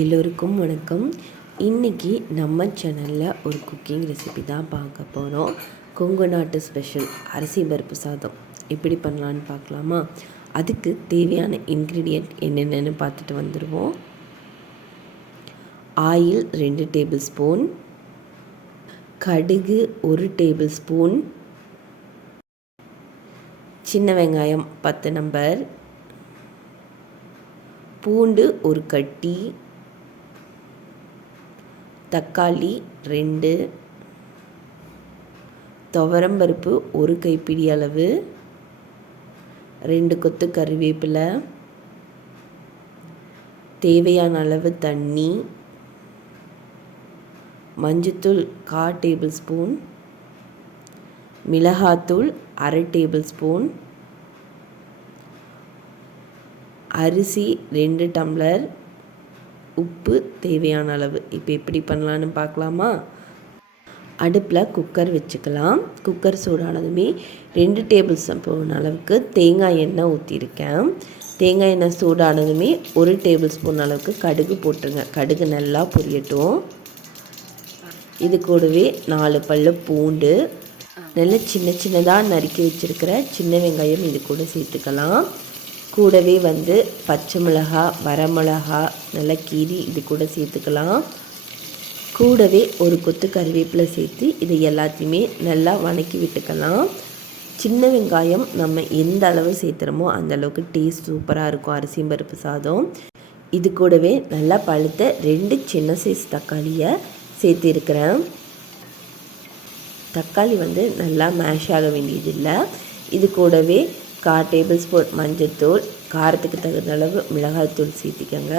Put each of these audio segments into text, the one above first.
எல்லோருக்கும் வணக்கம். இன்றைக்கி நம்ம சேனலில் ஒரு குக்கிங் ரெசிபி தான் பார்க்க போகிறோம் கொங்கு நாட்டு ஸ்பெஷல் அரிசி பருப்பு சாதம். எப்படி பண்ணலான்னு பார்க்கலாமா? அதுக்கு தேவையான இன்க்ரீடியண்ட் என்னென்னு பார்த்துட்டு வந்துடுவோம் ஆயில் ரெண்டு டேபிள் ஸ்பூன் கடுகு ஒரு டேபிள் ஸ்பூன் சின்ன வெங்காயம் பத்து நம்பர் பூண்டு ஒரு கட்டி. தக்காளி ரெண்டு துவரம்பருப்பு ஒரு கைப்பிடி அளவு ரெண்டு கொத்து கறிவேப்பிலை தேவையான அளவு தண்ணி மஞ்சத்தூள் கா டேபிள் ஸ்பூன் மிளகாத்தூள் அரை டேபிள் ஸ்பூன் அரிசி ரெண்டு டம்ளர் உப்பு தேவையான அளவு. இப்போ எப்படி பண்ணலான்னு பார்க்கலாமா? அடுப்பில் குக்கர் வச்சுக்கலாம். குக்கர் சூடானதுமே ரெண்டு டேபிள் ஸ்பூன் அளவுக்கு தேங்காய் எண்ணெய் ஊற்றிருக்கேன் தேங்காய் எண்ணெய் சூடானதுமே ஒரு டேபிள் ஸ்பூன் அளவுக்கு கடுகு போட்டுருங்க. கடுகு நல்லா பொரியட்டும். இது கூடவே நாலு பல்லு பூண்டு. நல்ல சின்ன சின்னதாக நறுக்கி வச்சுருக்கிற சின்ன வெங்காயம் இது கூட சேர்த்துக்கலாம். கூடவே வந்து பச்சை மிளகா வரமிளகா நல்லா கீரி இது கூட சேர்த்துக்கலாம். கூடவே ஒரு கொத்து கருவேப்பிலை சேர்த்து இதை எல்லாத்தையுமே நல்லா வணக்கி விட்டுக்கலாம். சின்ன வெங்காயம் நம்ம எந்த அளவு சேர்த்துறோமோ அந்த அளவுக்கு டேஸ்ட் சூப்பராக இருக்கும். அரிசி பருப்பு சாதம். இது கூடவே நல்லா பழுத்த ரெண்டு சின்ன சைஸ் தக்காளியை சேர்த்திருக்கிறேன். தக்காளி வந்து நல்லா மேஷ் ஆக வேண்டியதில்லை. இது கூடவே கால் டேபிள் ஸ்பூன் மஞ்சள்தூள் காரத்துக்கு தகுந்த அளவு மிளகாய்த்தூள் சேர்த்திக்கோங்க.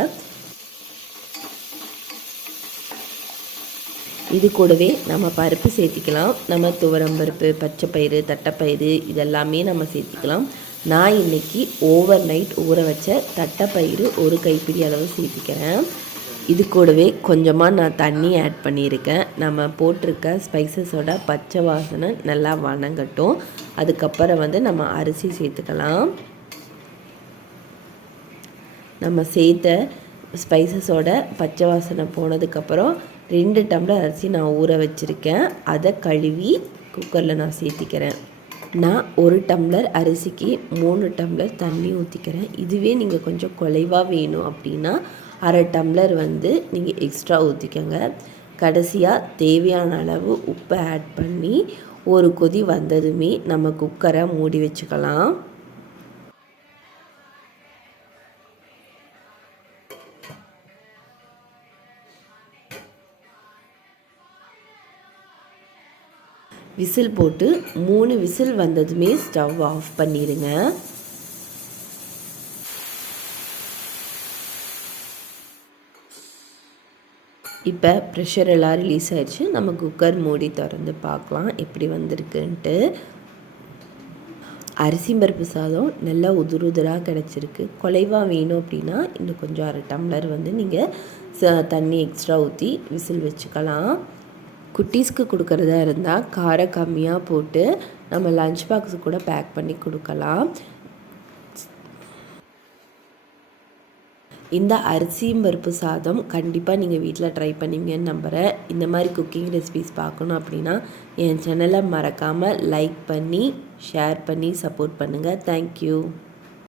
இது கூடவே நம்ம பருப்பு சேர்த்திக்கலாம். நம்ம துவரம்பருப்பு பச்சை பயிறு தட்டைப்பயிறு இதெல்லாமே நம்ம சேர்த்திக்கலாம். நான் இன்றைக்கி ஓவர் நைட் ஊற வச்ச தட்டைப்பயிறு ஒரு கைப்பிடி அளவு சேர்த்திக்கிறேன். இது கூடவே கொஞ்சமாக நான் தண்ணி ஆட் பண்ணியிருக்கேன். நம்ம போட்டிருக்க ஸ்பைசஸோட பச்சை வாசனை நல்லா வணங்கட்டும். அதுக்கப்புறம் வந்து நம்ம அரிசி சேர்த்துக்கலாம். நம்ம சேர்த்த ஸ்பைசஸோட பச்சை வாசனை போனதுக்கப்புறம் ரெண்டு டம்ளர் அரிசி நான் ஊற வச்சுருக்கேன். அதை கழுவி குக்கரில் நான் சேர்த்திக்கிறேன். நான் ஒரு டம்ளர் அரிசிக்கு மூணு டம்ளர் தண்ணி ஊற்றிக்கிறேன் இதுவே நீங்கள் கொஞ்சம் குலைவாக வேணும் அப்படின்னா அரை டம்ளர் வந்து நீங்கள் எக்ஸ்ட்ரா ஊற்றிக்கோங்க கடைசியாக தேவையான அளவு உப்பை ஆட் பண்ணி ஒரு கொதி வந்ததுமே நம்ம குக்கரை மூடி வச்சுக்கலாம். விசில் போட்டு மூணு விசில் வந்ததுமே ஸ்டவ் ஆஃப் பண்ணிடுங்க. இப்போ ப்ரெஷர் எல்லாம் ரிலீஸ் ஆயிடுச்சு. நம்ம குக்கர் மூடி திறந்து பார்க்கலாம் எப்படி வந்திருக்குன்ட்டு. அரிசி பருப்பு சாதம் நல்லா உதுரு உதுராக கிடச்சிருக்கு. குலைவாக வேணும் அப்படின்னா இன்னும் கொஞ்சம் அரை டம்ளர் வந்து நீங்கள் ச தண்ணி எக்ஸ்ட்ரா ஊற்றி விசில் வச்சுக்கலாம். குட்டீஸ்க்கு கொடுக்குறதா இருந்தால் காரம் கம்மியாக போட்டு நம்ம லஞ்ச் பாக்ஸு கூட பேக் பண்ணி கொடுக்கலாம். இந்த அரிசியும் பருப்பு சாதம் கண்டிப்பாக நீங்கள் வீட்டில் ட்ரை பண்ணுவீங்கன்னு நம்புகிறேன் இந்த மாதிரி குக்கிங் ரெசிபிஸ் பார்க்கணும் அப்படின்னா என் சேனலை மறக்காமல் லைக் பண்ணி ஷேர் பண்ணி சப்போர்ட் பண்ணுங்கள் தேங்க்யூ